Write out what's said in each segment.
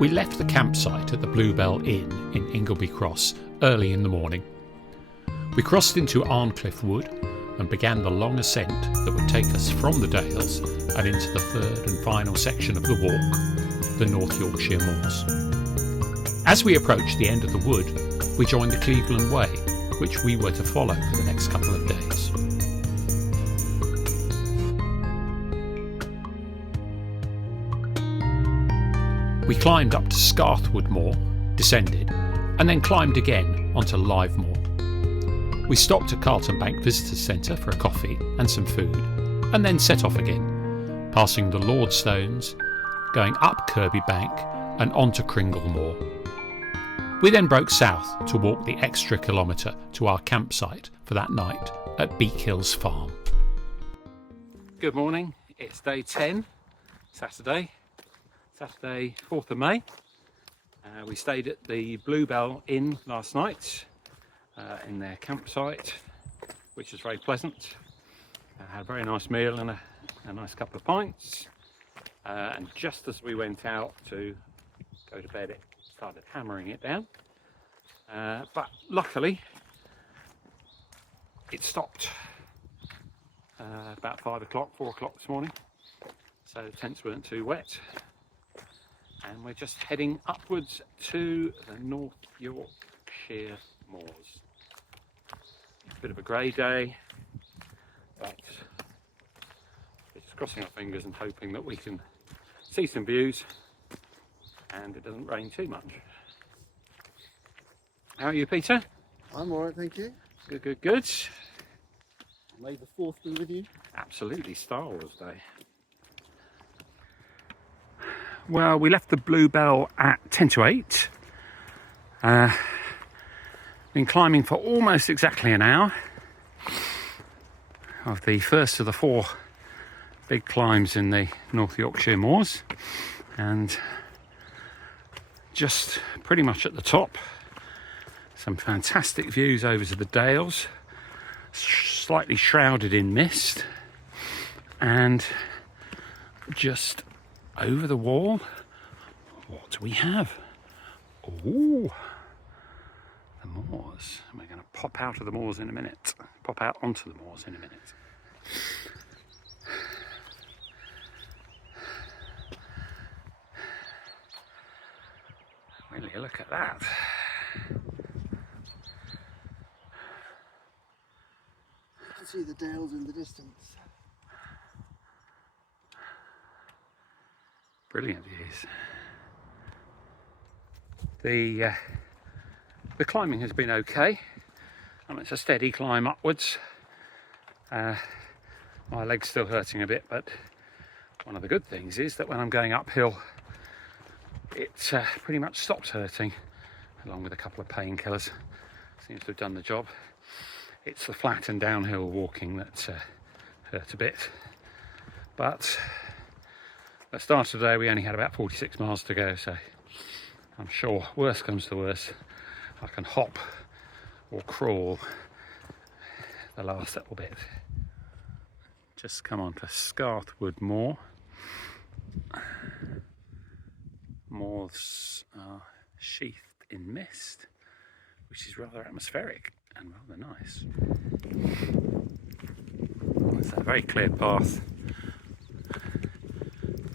We left the campsite at the Bluebell Inn in Ingleby Cross early in the morning. We crossed into Arncliffe Wood and began the long ascent that would take us from the Dales and into the third and final section of the walk, the North Yorkshire Moors. As we approached the end of the wood, we joined the Cleveland Way, which we were to follow for the next couple of days. We climbed up to Scarthwood Moor, descended, and then climbed again onto Live Moor. We stopped at Carlton Bank Visitor Centre for a coffee and some food, and then set off again, passing the Lordstones, going up Kirby Bank and onto Kringle Moor. We then broke south to walk the extra kilometre to our campsite for that night at Beak Hills Farm. Good morning, it's day 10, Saturday 4th of May. We stayed at the Bluebell Inn last night in their campsite, which was very pleasant. Had a very nice meal and a nice couple of pints. And just as we went out to go to bed, it started hammering it down. But luckily, it stopped about 4 o'clock this morning. So the tents weren't too wet. And we're just heading upwards to the North Yorkshire Moors. Bit of a grey day, but we're just crossing our fingers and hoping that we can see some views and it doesn't rain too much. How are you, Peter? I'm alright, thank you. Good. May the 4th be with you. Absolutely, Star Wars Day. Well, we left the Bluebell at 10 to 8. Been climbing for almost exactly an hour of the first of the 4 big climbs in the North Yorkshire Moors, and just pretty much at the top, some fantastic views over to the Dales, slightly shrouded in mist, and just over the wall, what do we have? Oh, the moors. We're going to pop out of the moors in a minute. Pop out onto the moors in a minute. Really, look at that. You can see the Dales in the distance. Brilliant views. The climbing has been okay. It's a steady climb upwards. My leg's still hurting a bit, but one of the good things is that when I'm going uphill, it pretty much stops hurting, along with a couple of painkillers. Seems to have done the job. It's the flat and downhill walking that hurt a bit, but at the start of the day we only had about 46 miles to go, so I'm sure worst comes to worst, I can hop or crawl the last little bit. Just come on to Scarthwood Moor. Moors are sheathed in mist, which is rather atmospheric and rather nice. There's a very clear path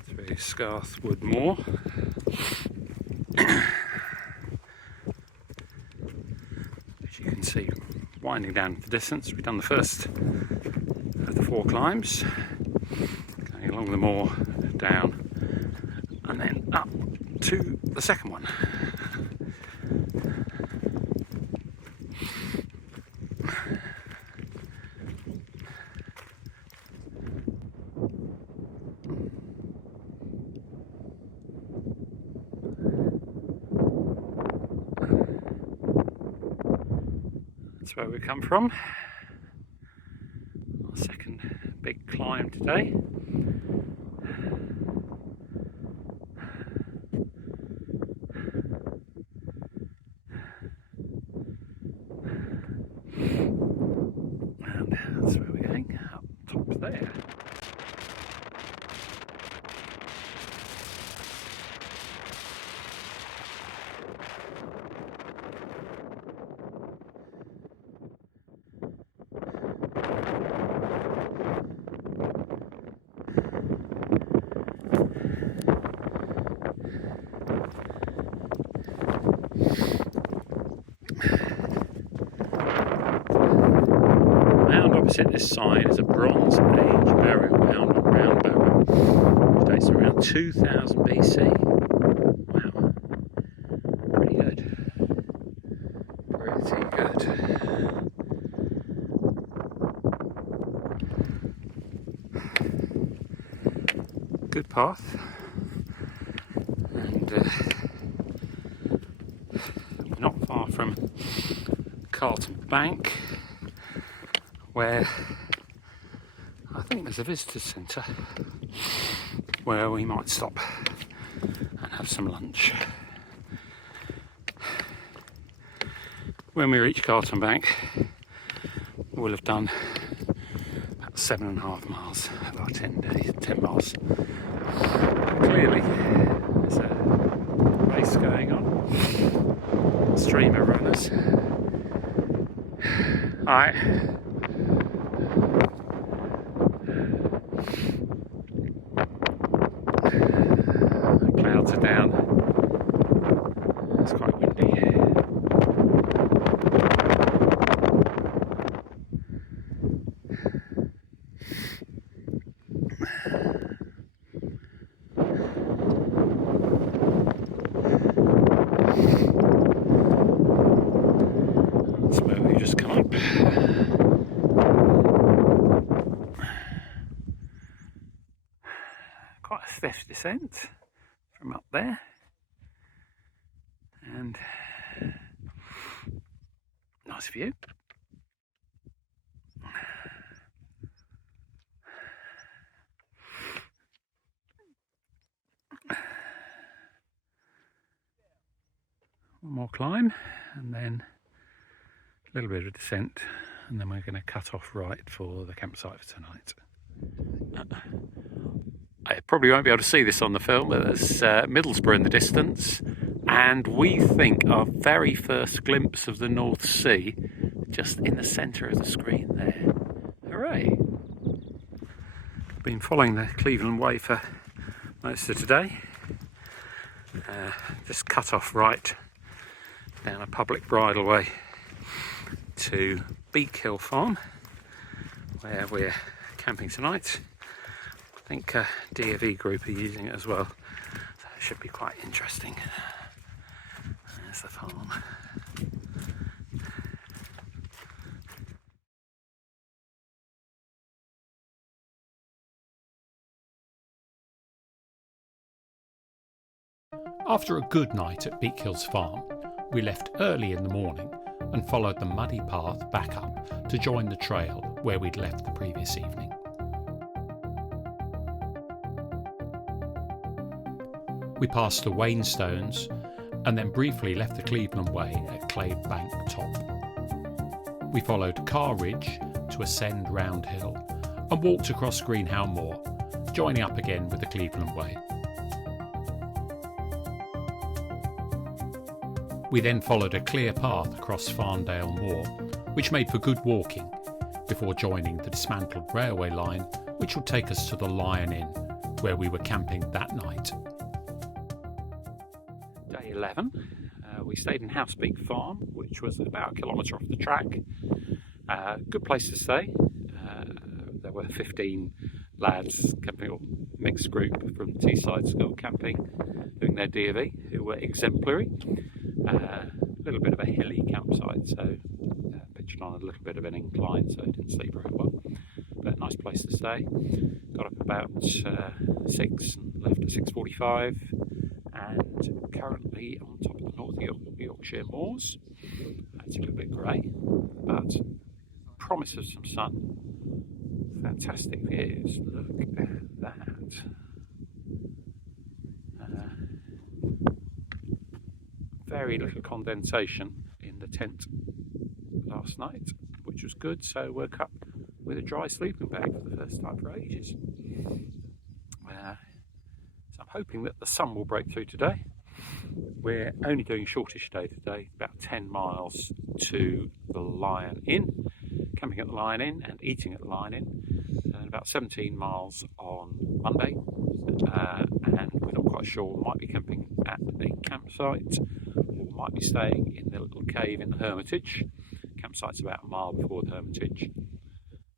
through Scarthwood Moor. As you can see, winding down the distance. We've done the first of the 4 climbs, going along the moor, down, and then up to the second one. That's where we come from. Our second big climb today. And that's where we're going, up top there. opposite this sign is a Bronze Age burial mound and round barrow, which dates around 2000 BC. Wow, pretty good. Pretty good. Good path, and we're not far from Carlton Bank, where I think there's a visitor centre where we might stop and have some lunch. When we reach Carlton Bank, we'll have done about 7.5 miles of our 10 miles. Clearly, there's a race going on. Stream of runners. Alright. Clouds are down. It's quite windy. That's where we just come up. Quite a stiff descent from up there, and nice view. One more climb, and then a little bit of descent, and then we're going to cut off right for the campsite for tonight. I probably won't be able to see this on the film, but there's Middlesbrough in the distance, and we think our very first glimpse of the North Sea just in the centre of the screen there. Hooray! Been following the Cleveland Way for most of today. Just cut off right down a public bridleway to Beak Hill Farm, where we're camping tonight. I think D&V group are using it as well, so it should be quite interesting. There's the farm. After a good night at Beak Hills Farm, we left early in the morning and followed the muddy path back up to join the trail where we'd left the previous evening. We passed the Wainstones and then briefly left the Cleveland Way at Clave Bank Top. We followed Carr Ridge to ascend Round Hill and walked across Greenhow Moor, joining up again with the Cleveland Way. We then followed a clear path across Farndale Moor, which made for good walking, before joining the dismantled railway line, which would take us to the Lion Inn, where we were camping that night. Day 11, we stayed in Housebeak Farm, which was about a kilometre off the track. Good place to stay. There were 15 lads camping, or mixed group from Teesside School camping, doing their D&V, who were exemplary. A little bit of a hilly campsite, so pitched on a little bit of an incline, so it didn't sleep very well. But a nice place to stay. Got up about 6 and left at 6:45, and currently on top of the North Yorkshire moors. It's a little bit grey, but promise of some sun. Fantastic views. Look at that. Very little condensation in the tent last night, which was good, so woke up with a dry sleeping bag for the first time for ages. So I'm hoping that the sun will break through today. We're only doing a shortish day today, about 10 miles to the Lion Inn, camping at the Lion Inn and eating at the Lion Inn, and about 17 miles on Monday, and we're not quite sure, we might be camping at a campsite, or might be staying in the little cave in the Hermitage. Campsite's about a mile before the Hermitage.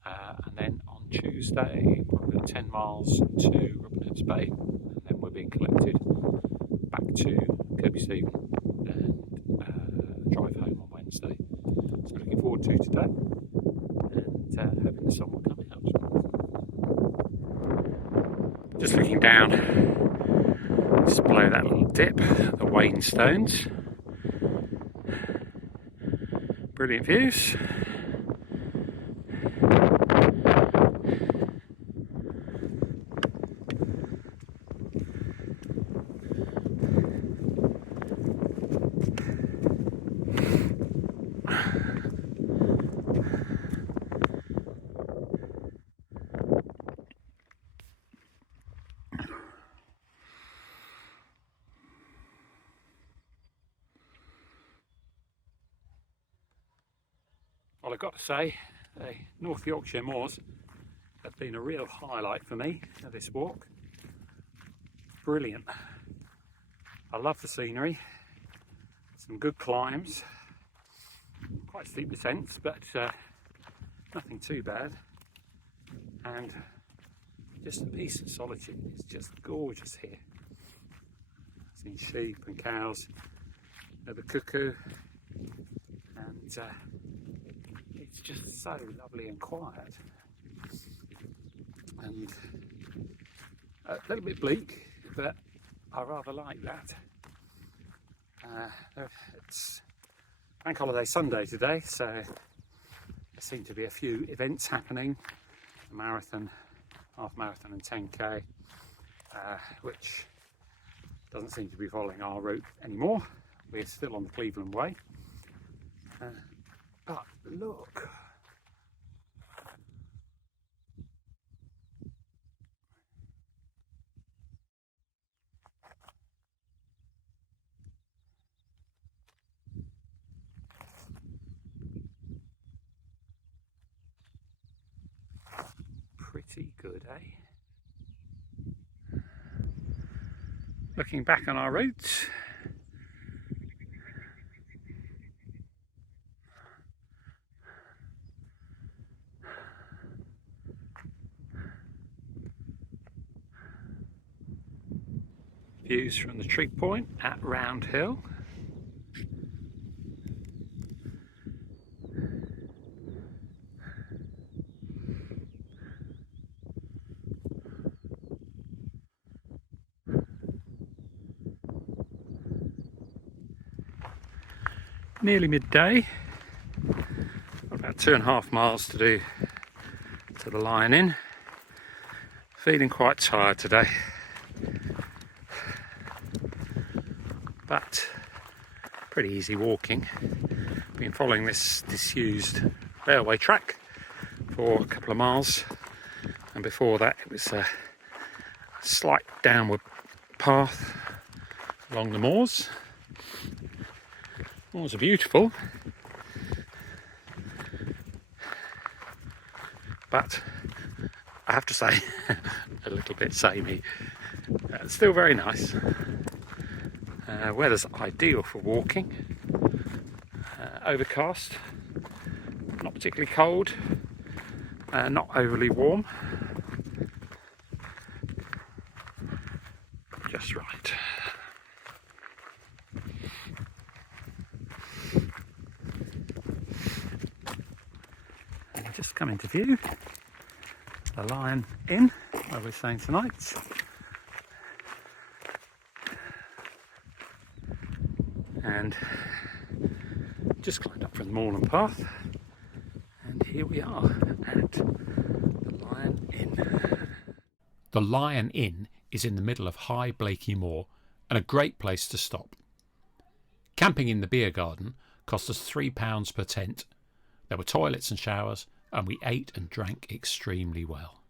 and then on Tuesday we've got 10 miles to Robinhood's Bay, and then we're being collected back to Kirby Stephen and drive home on Wednesday. So looking forward to today, and hoping the sun will come out. Just looking down just below that little dip, the Wayne Stones. Brilliant views. Well, I've got to say, the North Yorkshire moors have been a real highlight for me of this walk. Brilliant. I love the scenery, some good climbs, quite steep descents, but nothing too bad, and just a peace and solitude. It's just gorgeous here. Seeing sheep and cows, the cuckoo, and it's just so lovely and quiet, and a little bit bleak, but I rather like that. It's Bank Holiday Sunday today, so there seem to be a few events happening, a marathon, half marathon and 10k, which doesn't seem to be following our route anymore. We're still on the Cleveland Way. But look, pretty good, eh? Looking back on our routes, views from the trig point at Round Hill. Nearly midday, about 2.5 miles to do to the Lion Inn. Feeling quite tired today, but pretty easy walking. Been following this disused railway track for a couple of miles, and before that it was a slight downward path along the moors. Moors are beautiful, but I have to say a little bit samey. Still very nice. Weather's ideal for walking. Overcast, not particularly cold, not overly warm, just right. And just come into view, the Lion Inn, where we're staying tonight. And just climbed up from the moorland path, and here we are at the Lion Inn. The Lion Inn is in the middle of High Blakey Moor and a great place to stop. Camping in the beer garden cost us £3 per tent. There were toilets and showers, and we ate and drank extremely well.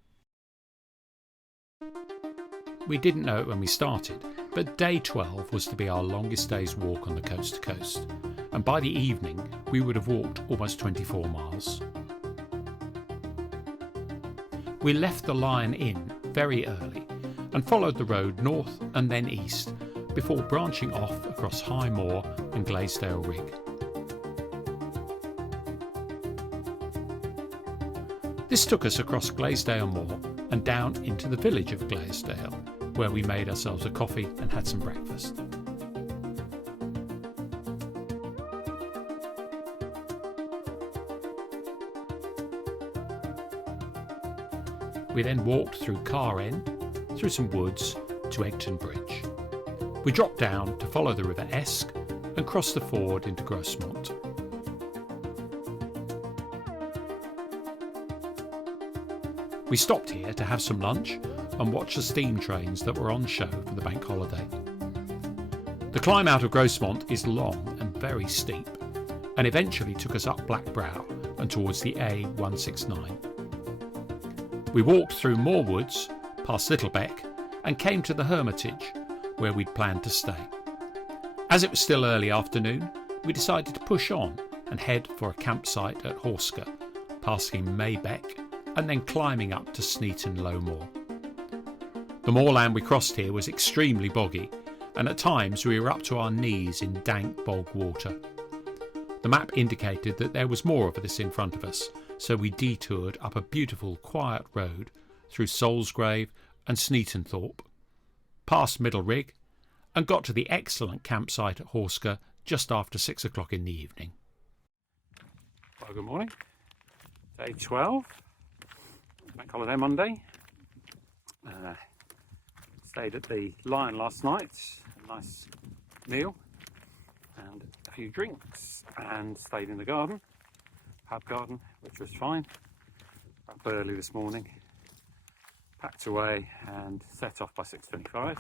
We didn't know it when we started, but day 12 was to be our longest day's walk on the coast to coast, and by the evening we would have walked almost 24 miles. We left the Lion Inn very early and followed the road north and then east before branching off across High Moor and Glaisdale Rig. This took us across Glaisdale Moor and down into the village of Glaisdale, where we made ourselves a coffee and had some breakfast. We then walked through Car End, through some woods to Egton Bridge. We dropped down to follow the River Esk and cross the ford into Grossmont. We stopped here to have some lunch and watch the steam trains that were on show for the bank holiday. The climb out of Grossmont is long and very steep, and eventually took us up Black Brow and towards the A169. We walked through more woods, past Littlebeck, and came to the Hermitage, where we'd planned to stay. As it was still early afternoon, we decided to push on and head for a campsite at Horsker, passing Maybeck and then climbing up to Sneaton Low Moor. The moorland we crossed here was extremely boggy, and at times we were up to our knees in dank bog water. The map indicated that there was more of this in front of us, so we detoured up a beautiful quiet road through Salisgrave and Sneatonthorpe, past Middle Rig, and got to the excellent campsite at Horsker just after 6 o'clock in the evening. Well, good morning. Day 12, bank holiday Monday. Stayed at the Lion last night, a nice meal and a few drinks, and stayed in the garden, pub garden, which was fine. Up early this morning, packed away and set off by 6:25.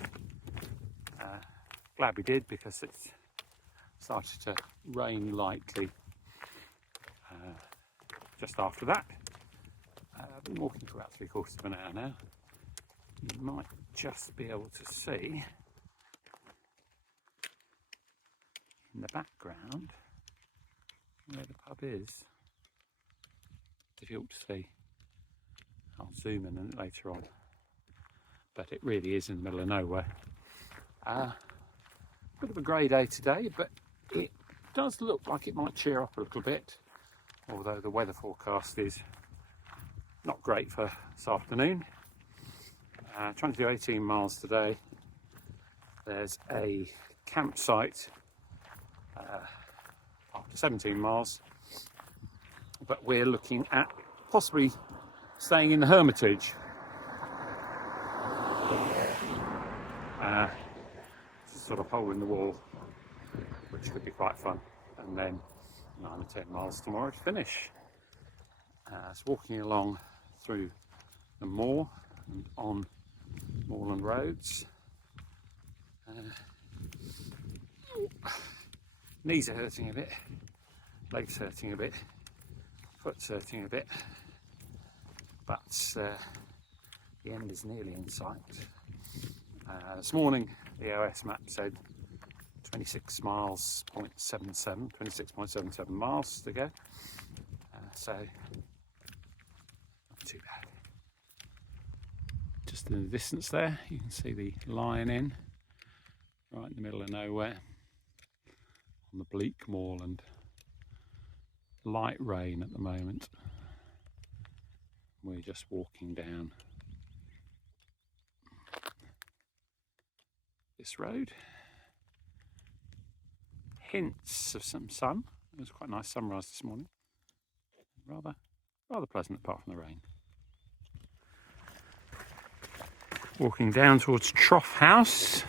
Glad we did, because it's started to rain lightly just after that. I've been walking for about 3/4 of an hour now. You might just be able to see in the background where the pub is. Difficult to see. I'll zoom in on it later on, but it really is in the middle of nowhere. Bit of a grey day today, but it does look like it might cheer up a little bit, although the weather forecast is not great for this afternoon. Trying to do 18 miles today. There's a campsite after 17 miles, but we're looking at possibly staying in the Hermitage. Sort of hole in the wall, which could be quite fun, and then 9 or 10 miles tomorrow to finish. So walking along through the moor and on moorland roads. Knees are hurting a bit, legs hurting a bit, foot's hurting a bit, but the end is nearly in sight. This morning the OS map said 26.77 miles to go, so not too bad. Just in the distance there you can see the Lion Inn, right in the middle of nowhere on the bleak moorland. Light rain at the moment. We're just walking down this road. Hints of some sun. It was quite a nice sunrise this morning. Rather pleasant apart from the rain. Walking down towards Trough House,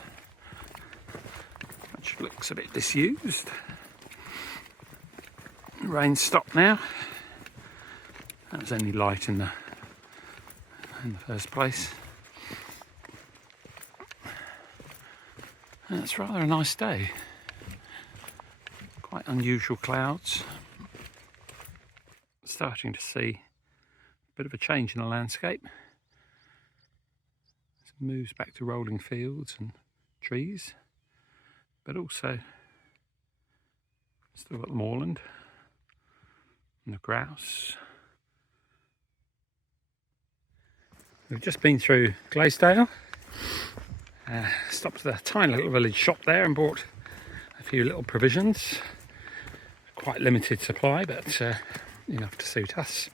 which looks a bit disused. The rain stopped now. That was only light in the first place. And it's rather a nice day. Quite unusual clouds. Starting to see a bit of a change in the landscape. It moves back to rolling fields and trees, but also still got the moorland and the grouse. We've just been through Glaisdale. Stopped at a tiny little village shop there and bought a few little provisions. Quite limited supply, but enough to suit us.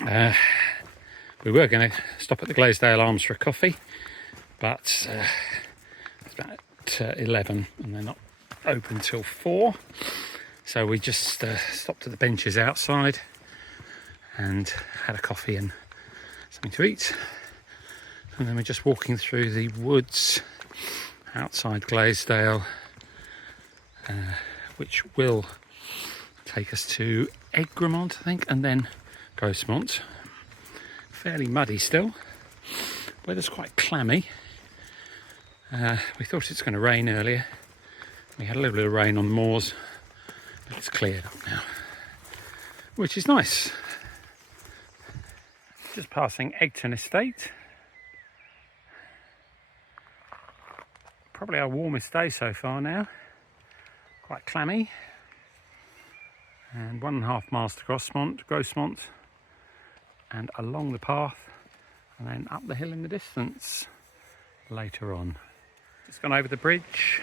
We were going to stop at the Glaisdale Arms for a coffee, but it's about 11 and they're not open till 4. So we just stopped at the benches outside and had a coffee and something to eat. And then we're just walking through the woods outside Glaisdale, which will take us to Egremont, I think, and then Grosmont. Fairly muddy still. Weather's quite clammy. We thought it was going to rain earlier. We had a little bit of rain on the moors, but it's cleared up now, which is nice. Just passing Egton Estate. Probably our warmest day so far now. Quite clammy. And 1.5 miles to Grosmont, and along the path, and then up the hill in the distance later on. Just gone over the bridge,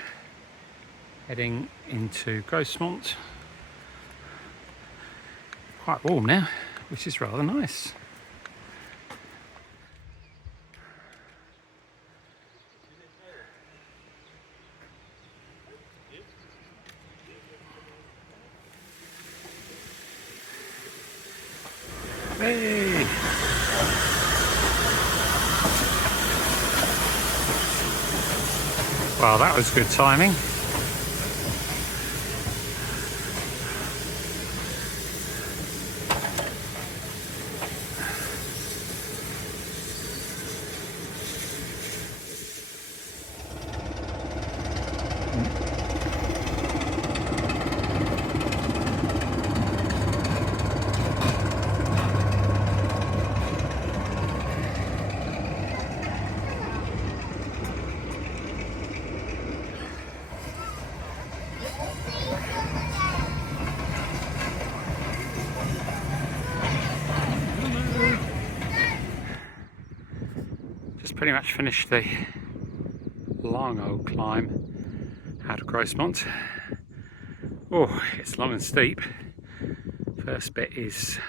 heading into Grosmont. Quite warm now, which is rather nice. Hey! Well, that was good timing. Just pretty much finished the long old climb out of Grosmont. Oh, it's long and steep. First bit is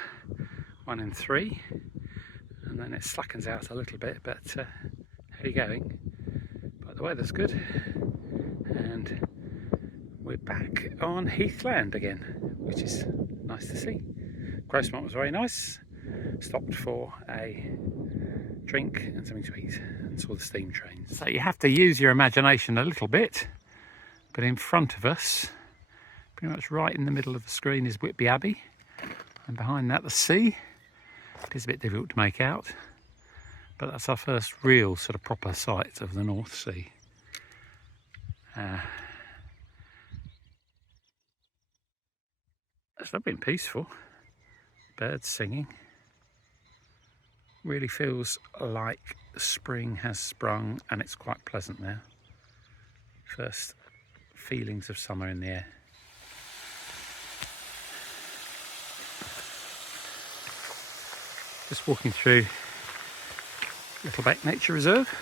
1 and 3, and then it slackens out a little bit, but heavy going. But the weather's good, and we're back on heathland again, which is nice to see. Grosmont was very nice. Stopped for a drink and something to eat and saw the steam trains. So you have to use your imagination a little bit, but in front of us, pretty much right in the middle of the screen, is Whitby Abbey, and behind that the sea. It is a bit difficult to make out, but that's our first real sort of proper sight of the North Sea. It's not been peaceful. Birds singing. Really feels like spring has sprung, and it's quite pleasant now. First feelings of summer in the air. Just walking through Littlebeck Nature Reserve.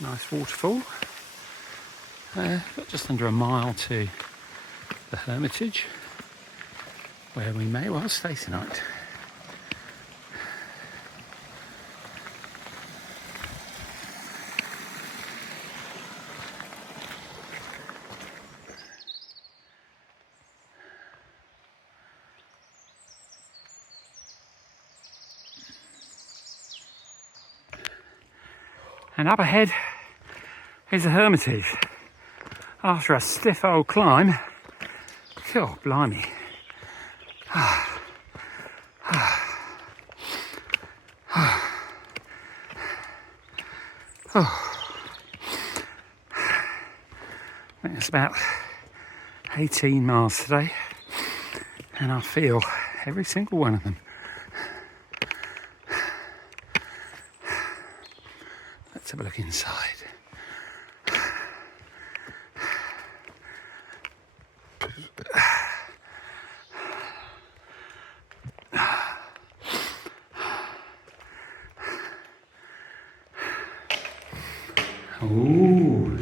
Nice waterfall. Got just under a mile to the Hermitage, where we may well stay tonight. And up ahead is the Hermitage. After a stiff old climb, oh blimey. I think it's about 18 miles today, and I feel every single one of them. Let's have a look inside. Ooh.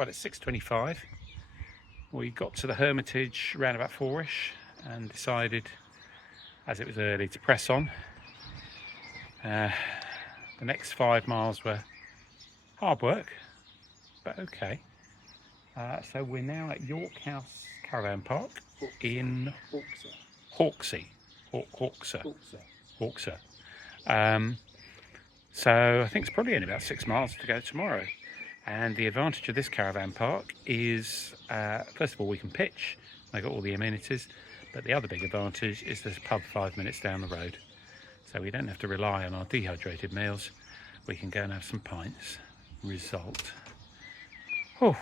Well, it's 6:25. We got to the Hermitage around about 4ish and decided, as it was early, to press on. The next 5 miles were hard work, but okay. So we're now at York House Caravan Park in Hawksey. So I think it's probably only about 6 miles to go tomorrow. And the advantage of this caravan park is, first of all, we can pitch. They got all the amenities, but the other big advantage is there's a pub 5 minutes down the road. So we don't have to rely on our dehydrated meals. We can go and have some pints. Result. Oh.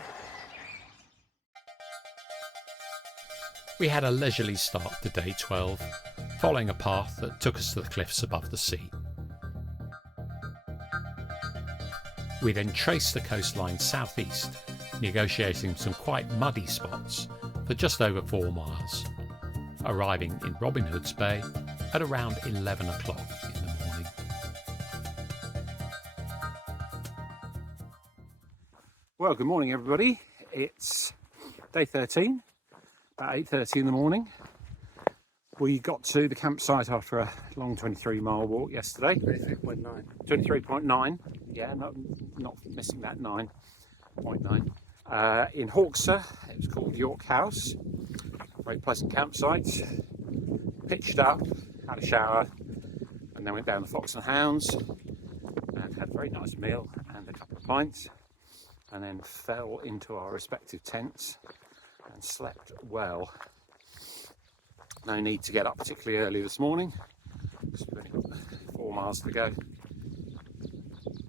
We had a leisurely start to day 12, following a path that took us to the cliffs above the sea. We then traced the coastline southeast, negotiating some quite muddy spots for just over 4 miles, arriving in Robin Hood's Bay at around 11 o'clock in the morning. Well, good morning everybody. It's day 13, about 8:30 in the morning. We got to the campsite after a long 23-mile walk yesterday. 23.9. 23.9, yeah, not missing that 9.9. In Hawksey, it was called York House. Very pleasant campsite. Pitched up, had a shower, and then went down the Fox and Hounds and had a very nice meal and a couple of pints, and then fell into our respective tents and slept well. No need to get up particularly early this morning, because we've only got 4 miles to go.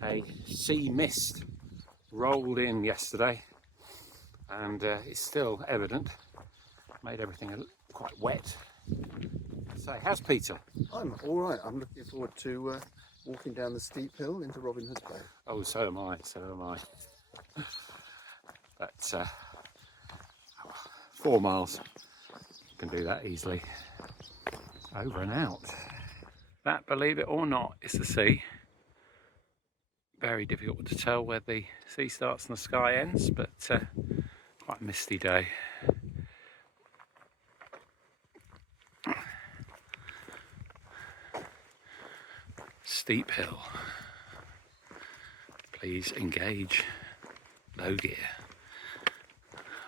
A sea mist rolled in yesterday, and it's still evident. Made everything quite wet. So, how's Peter? I'm all right. I'm looking forward to walking down the steep hill into Robin Hood's Bay. Oh, so am I. But 4 miles. Can do that easily. Over and out. That, believe it or not, is the sea. Very difficult to tell where the sea starts and the sky ends, but quite a misty day. Steep hill. Please engage low gear.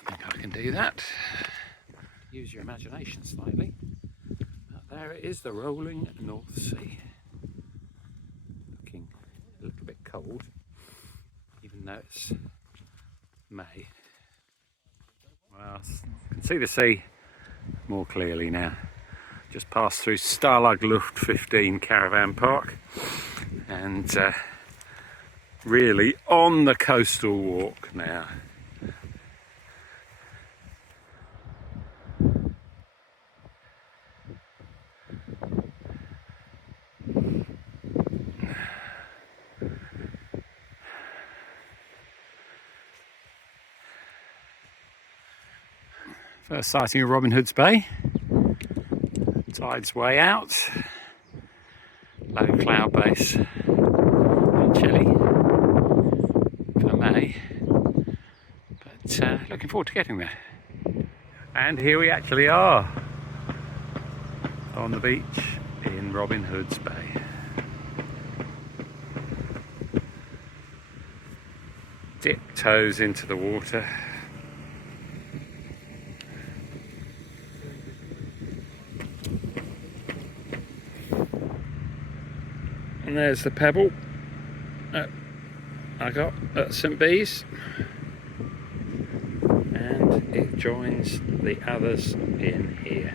I think I can do that. Use your imagination slightly. There it is, the rolling North Sea. Looking a little bit cold, even though it's May. Well, I can see the sea more clearly now. Just passed through Stalag Luft 15 Caravan Park, and really on the coastal walk now. First sighting of Robin Hood's Bay. Tide's way out. Low cloud base. A bit chilly for May, but looking forward to getting there. And here we actually are on the beach in Robin Hood's Bay. Dip toes into the water. And there's the pebble I got at St Bees, and it joins the others in here.